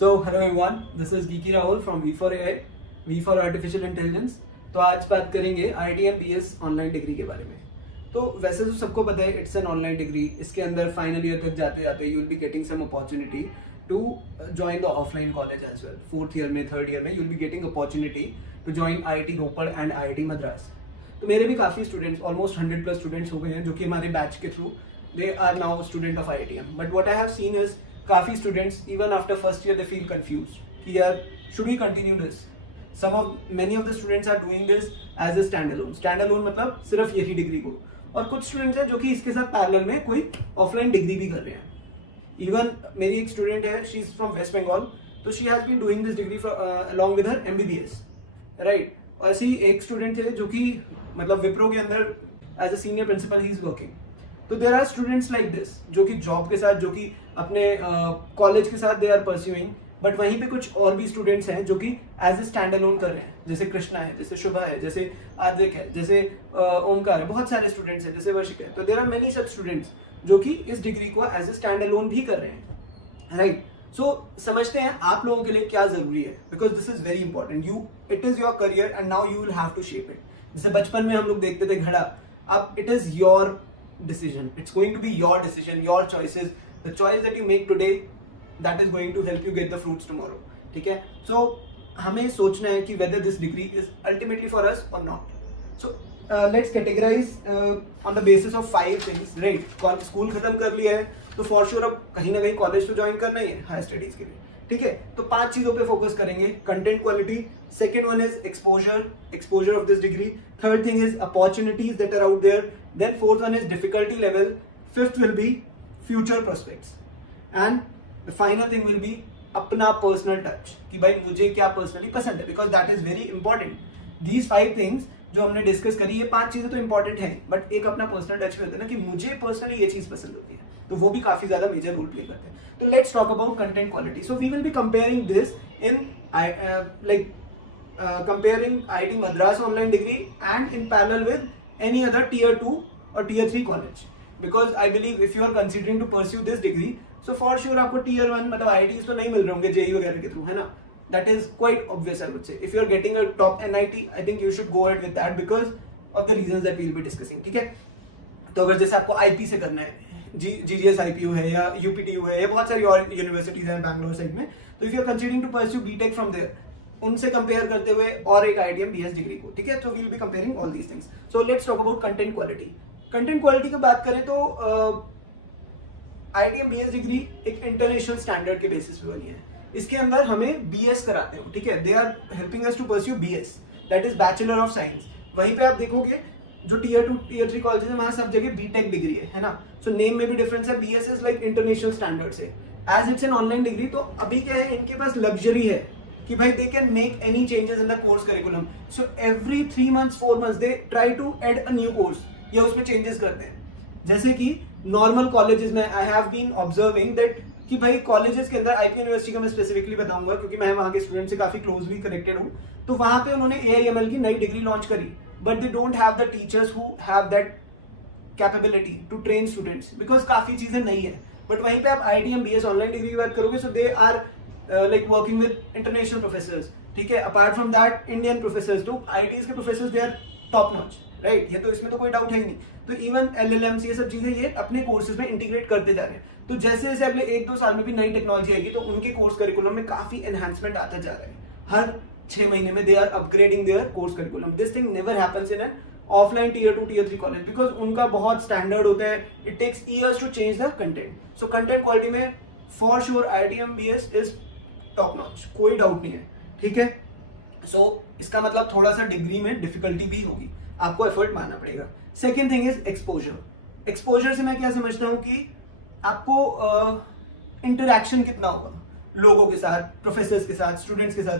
So hello everyone, this is Geeky Rahul from V4AI, V for Artificial Intelligence। तो आज बात करेंगे IITM-BS online degree के बारे में। तो वैसे तो सबको पता है इट्स एन ऑनलाइन डिग्री। इसके अंदर फाइनल ईयर तक जाते जाते you will be getting some opportunity to join the offline college as well. Fourth year में, थर्ड ईयर में you will be getting opportunity to join IIT Ropar and IIT Madras. तो मेरे भी काफ़ी स्टूडेंट्स, ऑलमोस्ट 100+ स्टूडेंट्स हो गए हैं जो कि हमारे बैच के through they are now student of IITM। But what I have seen is काफ़ी students even after first year they feel confused कि यार should we continue this. many of the students are doing this as a standalone मतलब सिर्फ यही degree को, और कुछ students हैं जो कि इसके साथ पैरेलल में कोई ऑफलाइन डिग्री भी कर रहे हैं। इवन मेरी एक स्टूडेंट है, she is from West Bengal, तो she has been doing this degree along with her MBBS, right. ऐसी एक स्टूडेंट है जो कि मतलब विप्रो के अंदर as a senior principal he is working. तो there are students like this जो कि जॉब के साथ, जो कि अपने कॉलेज के साथ दे आर परस्यूइंग, बट वहीं पे कुछ और भी स्टूडेंट्स हैं जो कि एज ए स्टैंड अलोन कर रहे हैं, जैसे कृष्णा है, जैसे शुभा है, जैसे आदिक है, जैसे ओमकार है, बहुत सारे स्टूडेंट्स हैं, जैसे वर्षिक है। तो there are many such students जो कि इस डिग्री को एज ए स्टैंड अलोन भी कर रहे हैं, राइट। सो समझते हैं आप लोगों के लिए क्या जरूरी है, because this is very important. It is your career and now you will have to shape it. जैसे बचपन में हम लोग देखते थे घड़ा, अब it is your decision, it's going to be your decision, your choices, the choice that you make today that is going to help you get the fruits tomorrow, ठीक है। So हमें सोचना है कि whether this degree is ultimately for us or not. So let's categorize on the basis of 5 things, right। School खत्म कर लिया है तो फॉर श्योर अब कहीं ना कहीं कॉलेज तो ज्वाइन करना ही है हायर स्टडीज के लिए, ठीक है। तो 5 चीजों पे फोकस करेंगे। Content quality, second one is exposure of this degree, third thing is opportunities that are out there, then fourth one is difficulty level, fifth will be future prospects, and the final thing will be अपना personal touch कि भाई मुझे क्या personally पसंद है, because that is very important. These 5 things जो हमने discuss करी, ये 5 चीजें तो इंपॉर्टेंट है, बट एक अपना पर्सनल टच भी होता है ना कि मुझे पर्सनली ये चीज पसंद होती है, तो वो भी काफी ज्यादा मेजर रोल प्ले करते हैं। तो let's talk about content quality. So we will be comparing this in comparing IIT Madras online degree and in parallel with any other tier 2 or tier 3 college, because I believe if you are considering to pursue this degree, so for sure आपको tier 1 मतलब IITs तो नहीं मिल रहे होंगे JEE वगैरह के through, है ना। That is quite obvious, I would say. If you are getting a top NIT, I think you should go ahead with that because of the reasons that we will be discussing, ठीक है। तो अगर जैसे आपको IP से करना है, GGS IPU है या UPTU है या बहुत सारी और यूनिवर्सिटीज हैं बैंगलोर साइड में, तो if you are considering to pursue BTech from there, उनसे कंपेयर करते हुए और एक IITM-BS डिग्री को, ठीक है। तो we will be comparing all these things. So let's talk about content quality. Content quality की बात करें तो IITM-BS डिग्री एक इंटरनेशनल स्टैंडर्ड के बेसिस पे बनी है। इसके अंदर हमें BS कराते हो, ठीक है। They are helping us to pursue BS, that is bachelor of science. वहीं पे आप देखोगे जो tier 2 tier 3 कॉलेजेस है वहां सब जगह बीटेक डिग्री है ना। सो नेम में भी डिफरेंस है। BS is like international standard से, as it's an online degree. तो अभी क्या है, इनके पास लग्जरी है कि भाई they can make any changes in the course curriculum. So every 3 months 4 months they try to add a new course या उसमें चेंजेस करते हैं। जैसे कि नॉर्मल कॉलेजेस में I have been observing that कि भाई कॉलेजेस के अंदर IP यूनिवर्सिटी का मैं स्पेसिफिकली बताऊंगा क्योंकि मैं वहां के स्टूडेंट से काफी क्लोजली कनेक्टेड हूँ। तो वहां पे उन्होंने AI/ML की नई डिग्री लॉन्च करी, but they don't have the teachers who have that capability to train students because काफी चीजें नहीं है। बट वहीं पे आप IITM-BS ऑनलाइन डिग्री की बात करोगे, so they are like working with international professors, ठीक है। apart from that Indian professors, तो IITs के professors they are top notch, right। ये तो इसमें तो कोई डाउट है ही नहीं। तो इवन LLMs ये सब चीजें ये अपने कोर्सेज में इंटीग्रेट करते जा रहे हैं। तो जैसे जैसे अगले 1-2 साल में भी नई टेक्नोलॉजी आएगी तो उनके कोर्स करिकुलम में काफी एनहांसमेंट आता जा रहा है। हर 6 महीने में they are upgrading their course curriculum. This thing never happens in an offline tier 2 tier 3 college because उनका बहुत स्टैंडर्ड होता है। It takes years to change the content. So content quality में for sure IITM-BS is top notch, कोई doubt नहीं है, ठीक है। सो इसका मतलब थोड़ा सा डिग्री में डिफिकल्टी भी होगी, आपको एफर्ट मारना पड़ेगा। Second thing is exposure. Exposure से मैं क्या समझता हूँ कि आपको इंटरेक्शन कितना होगा लोगों के साथ, प्रोफेसर्स के साथ, स्टूडेंट्स के साथ।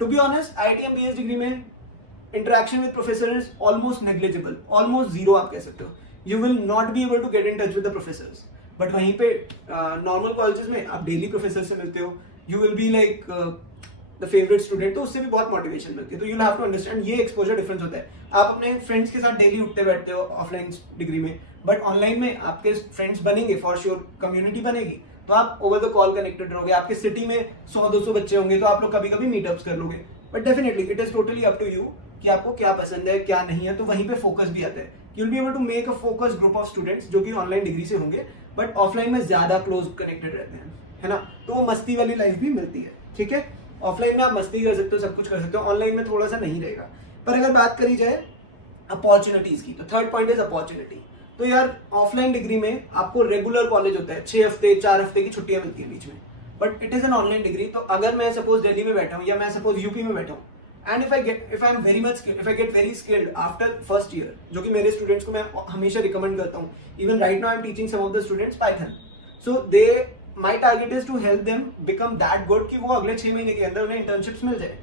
To be honest IITM-BS degree में interaction with professor is almost negligible, almost zero आप कह सकते हो। You will not be able to get in touch with the professors. But वहीं पे नॉर्मल कॉलेजेस में आप डेली प्रोफेसर से मिलते हो, you will be like the favourite student, तो उससे भी बहुत मोटिवेशन मिलती है। तो यू हैव टू अंडरस्टैंड ये एक्सपोजर डिफरेंस होता है। आप अपने फ्रेंड्स के साथ डेली उठते बैठते हो ऑफलाइन डिग्री में, बट ऑनलाइन में आपके फ्रेंड्स बनेंगे फॉर श्योर, कम्युनिटी बनेगी, तो आप ओवर द कॉल कनेक्टेड रहोगे। आपके सिटी में 100-200 बच्चे होंगे तो आप लोग कभी कभी मीटअप्स कर लोगे, but definitely it is totally up to you कि आपको क्या पसंद है क्या नहीं है। तो वहीं पे फोकस भी आता है, you will be able to make a focus group of students जो कि ऑनलाइन डिग्री से होंगे बट ऑफलाइन में ज्यादा क्लोज कनेक्टेड रहते हैं, है ना। तो वो मस्ती वाली लाइफ भी मिलती है, ठीक है। ऑफलाइन में आप मस्ती कर सकते हो, सब कुछ कर सकते हो, ऑनलाइन में थोड़ा सा नहीं रहेगा। पर अगर बात करी जाए अपॉर्चुनिटीज की, तो थर्ड पॉइंट इज अपॉर्चुनिटी। तो यार ऑफलाइन डिग्री में आपको रेगुलर कॉलेज होता है, 6 हफ्ते 4 हफ्ते की छुट्टियां मिलती है बीच में, but it is an online degree. तो अगर मैं सपोज दिल्ली में बैठा हूँ या मैं सपोज यूपी में बैठा हूँ, and if I get very skilled after first year, जो कि मेरे स्टूडेंट्स को मैं हमेशा रिकमेंड करता हूँ, even right now I am teaching some of the students Python, so they my target is to help them become that good कि वो अगले 6 महीने के अंदर उन्हें इंटर्नशिप्स मिल जाए,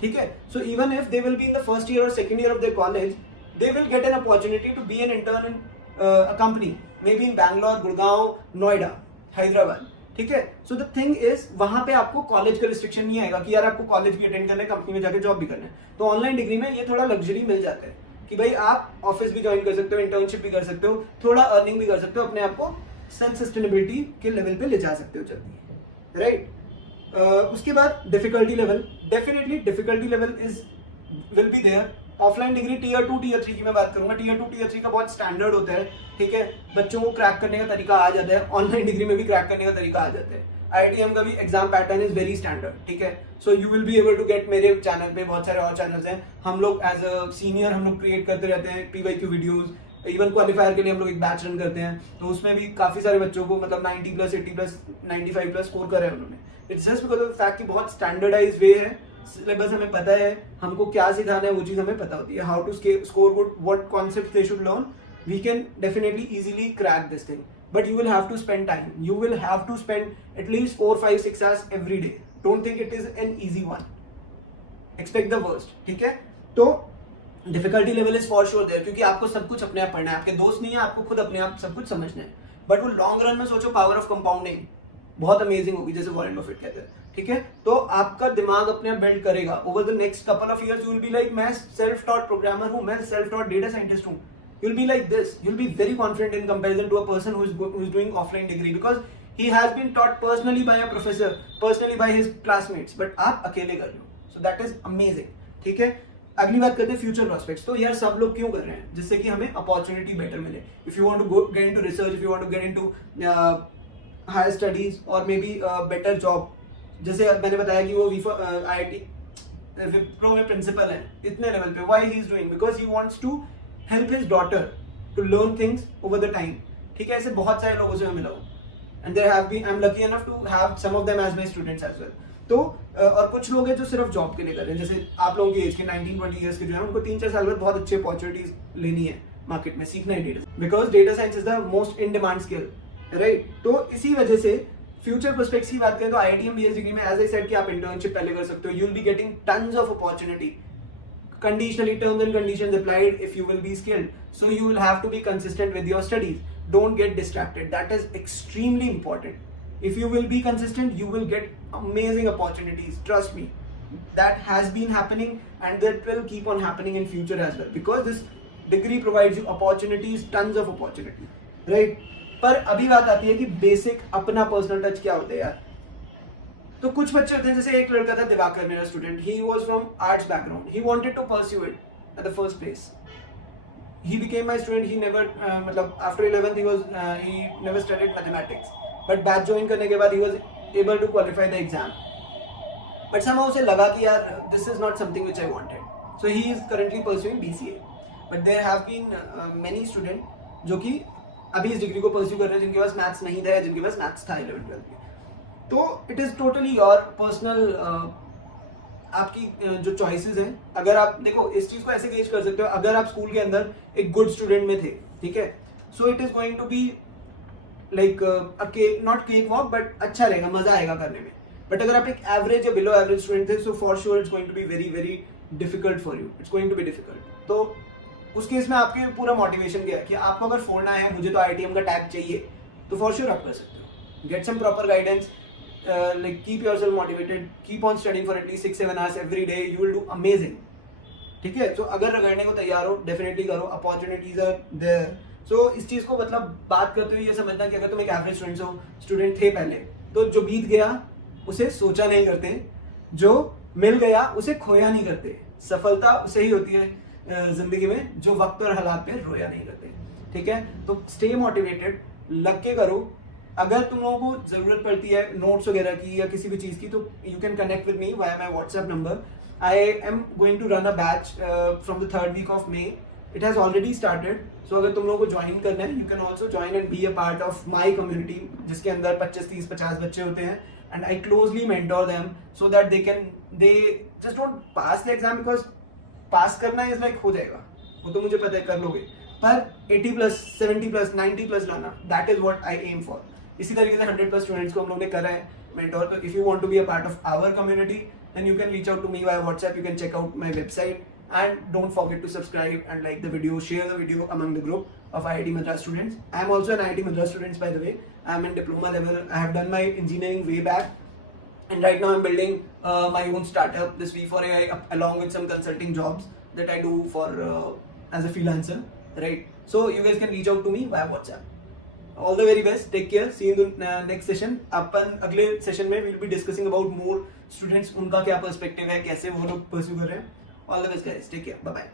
ठीक है। So even if they will be in the first year और second year of their college, they will get an opportunity to be an intern in a company, maybe in Bangalore, Gurgaon, Noida, Hyderabad, ठीक है। So the thing is वहां पे आपको college का restriction नहीं आएगा कि यार आपको कॉलेज भी अटेंड करना है, कंपनी में जाके जॉब भी करना है। तो ऑनलाइन डिग्री में ये थोड़ा लग्जरी मिल जाता है कि भाई आप ऑफिस भी ज्वाइन कर सकते हो, इंटर्नशिप भी कर सकते हो, थोड़ा अर्निंग भी कर सकते हो, अपने आप को सेल्फ सस्टेनेबिलिटी के लेवल पे ले जा सकते हो जल्दी, राइट। उसके बाद difficulty level, definitely difficulty level is will be there. Offline degree tier 2 tier 3 की मैं बात करूंगा, टीयर 2 टीयर 3 का बहुत स्टैंडर्ड होता है, ठीक है। बच्चों को क्रैक करने का तरीका आ जाता है, ऑनलाइन डिग्री में भी क्रैक करने का तरीका आ जाता है। आईआईटीएम का भी exam pattern is very standard, ठीक है। So you will be able to get, मेरे चैनल पे बहुत सारे और चैनल्स हैं, हम लोग एज अ सीनियर हम लोग क्रिएट करते रहते हैं पीवाईक्यू वीडियोस, इवन क्वालिफायर के लिए हम लोग एक बैच रन करते हैं, तो उसमें भी काफी सारे बच्चों को मतलब 90+, 80+, 95+ स्कोर करा है उन्होंने। It's just because of the fact कि बहुत स्टैंडर्डाइज वे है, सिलेबस हमें पता है, हमको क्या सिखाना है वो चीज हमें पता होती है, how to score good, what concepts they should learn, we can definitely easily crack this thing, but you will have to spend time, you will have to spend at least 4, 5, 6 hours every day. Don't think it is an easy one, expect the worst, ठीक है। तो difficulty level is for sure there, क्योंकि आपको सब कुछ अपने आप पढ़ना है, आपके दोस्त नहीं है, आपको खुद अपने आप सब कुछ समझना है। बट वो लॉन्ग रन में सोचो, पावर ऑफ कंपाउंडिंग बहुत अमेजिंग होगी, जैसे वॉरेन बफेट कहते हैं, ठीक है। तो आपका दिमाग अपने आप बिल्ड करेगा over the next couple of years. You will be like, मैं सेल्फ टॉट प्रोग्रामर हूं, मैं सेल्फ टॉट डेटा साइंटिस्ट हूं। You will be like this, you will be very confident in comparison to a person who is doing offline degree, because he has been taught personally by a professor, personally by his classmates, but आप अकेले कर रहे हो, so that is amazing, ठीक है। अगली बात करते हैं फ्यूचर प्रोस्पेक्ट्स। तो यार सब लोग क्यों कर रहे हैं, जिससे कि हमें अपॉर्चुनिटी बेटर मिले। If you want to get into research, if you want to get into higher studies और मे बी बेटर जॉब, जैसे मैंने बताया कि वो IIT विप्रो में प्रिंसिपल है इतने लेवल पे, why he is doing, because he wants to help his daughter to learn things over the time, ठीक है। ऐसे बहुत सारे लोगों से मैं मिला हूँ, and there have been, I'm lucky enough to have some of them as my students as well. तो और कुछ लोग हैं जो सिर्फ जॉब के लिए कर रहे हैं, जैसे आप लोगों की एज के 19-20 ईयर्स के जो है, उनको 3-4 साल बाद बहुत अच्छी अपॉर्चुनिटीज लेनी है मार्केट में, सीखना है data, because data science is the most in demand skill, right. तो इसी वजह से फ्यूचर प्रोस्पेक्ट्स की बात करें तो IITM BS डिग्री में एज आई सेड कि आप इंटर्नशिप पहले कर सकते हो, you will be getting tons of opportunity, conditionally terms and conditions applied if you will be skilled, so you will have to be consistent with your studies. Don't get distracted, that is extremely important. If you will be consistent, you will get amazing opportunities, trust me. That has been happening and that will keep on happening in future as well, because this degree provides you opportunities, tons of opportunity, right? पर अभी बात आती है कि basic अपना personal touch क्या होता है यार। तो कुछ बच्चे होते हैं, जैसे एक लड़का था दिवाकर, मेरा student, he was from arts background, he wanted to pursue it at the first place, he became my student, he never मतलब after 11th he never studied mathematics, but batch join करने के बाद he was able to qualify the exam, but somehow उसे लगा कि यार this is not something which I wanted, so he is currently pursuing BCA, but there have been many student जो कि अभी इस डिग्री को परस्यू कर रहे हैं, जिनके पास मैथ्स नहीं था या जिनके पास मैथ्स था 11th-12th में। तो it is totally your personal, आपकी जो चॉइसेस हैं। अगर आप देखो इस चीज को ऐसे गेज कर सकते हो, अगर आप स्कूल के अंदर एक गुड स्टूडेंट में थे, ठीक है, so it is going to be like not cake walk, but अच्छा रहेगा, मजा आएगा करने में। बट अगर आप एक एवरेज या बिलो एवरेज स्टूडेंट थे, so for sure it's going to be very very difficult for you, it's going to be difficult. तो उस केस में आपके पूरा मोटिवेशन क्या है कि आपको अगर फोड़ना है, मुझे तो IITM का टैग चाहिए, तो फॉर श्योर आप कर सकते हो। Get some proper guidance, like keep yourself motivated, keep on studying for at least 6-7 hours every day, you will do amazing, ठीक है। तो अगर रगड़ने को तैयार हो, डेफिनेटली करो, अपॉर्चुनिटीज आर देयर, सो इस चीज को मतलब बात करते हुए ये समझना कि अगर तुम एक एवरेज स्टूडेंट थे पहले, तो जो बीत गया उसे सोचा नहीं करते, जो मिल गया उसे खोया नहीं करते, सफलता उसे ही होती है जिंदगी में जो वक्त और हालात पे रोया नहीं करते। ठीक है, तो स्टे मोटिवेटेड, लग के करो। अगर तुम लोगों को जरूरत पड़ती है नोट्स वगैरह की या किसी भी चीज की, तो you can connect with me via my WhatsApp number. I am going to run a batch from the 3rd week of May. It has already started. So अगर तुम लोगों को ज्वाइन करना है, you can also join and be a part of my community, जिसके अंदर 25, 30, 50 बच्चे होते हैं, and I closely mentor them so that they just don't pass the exam, because pass करना इज लाइक हो जाएगा, वो तो मुझे पता है कर लोगे, पर 80+, 70+, 90+ लाना, that is what I am for. इसी तरीके से 100+ स्टूडेंट्स को हम लोग ने करा है मेंटोर। तो if you want to be a part of our community, then you can reach out to me via WhatsApp. You can check out my website, and don't forget to subscribe and like the video, share the video among the group of IIT Madras students. I am also an IIT Madras student, by the way. I am in diploma level. I have done my engineering way back, and right now I'm building my own startup, this V4AI, along with some consulting jobs that I do for as a freelancer, right? So you guys can reach out to me via WhatsApp. All the very best. Take care. See you in the next session. अपन अगले session में we'll be discussing about more students, उनका क्या perspective है, कैसे वो लोग pursue कर रहे हैं. All the best guys. Take care. Bye bye.